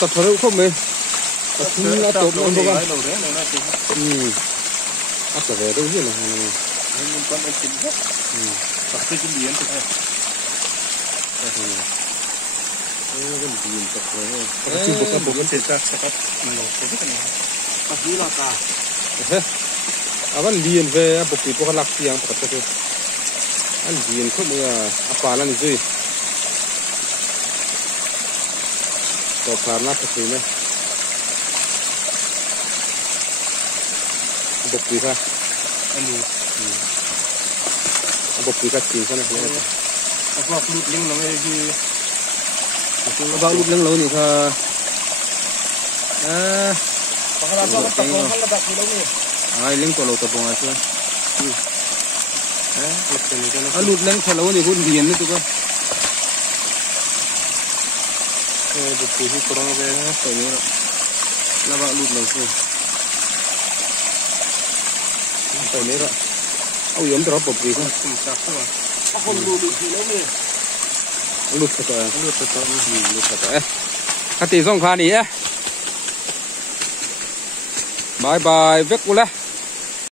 tập thở không mày tập thở là tốt lắm không áp trở về đâu chứ là mình còn ăn chín hết tập cái chín biển thì thôi vẫn nhìn tập về cái bộ cái tiền ra sẽ bắt mình có biết cái này tập gì là cả vẫn liền về bộ kỹ bộ lạc tiếng tập cái anh liền không mà apa là gì tập phản là cái này bộ kỹ ha anh đi bộ kỹ các tiếng này apa flut link nó mới đi bao lúc lưng lâu thì thà ai lưng to lâu tập bông à chứ lụt lưng thà lâu thì cũng điên nữa tụi con được thì kurang về phải nhớ là bạn lụt lâu thôi phải nhớ rồi ôi yếm drop bột gì không không lụt thì lâu nè lụt thật rồi lụt thật rồi khát tí xong khá đi á bye bye vết cô lẽ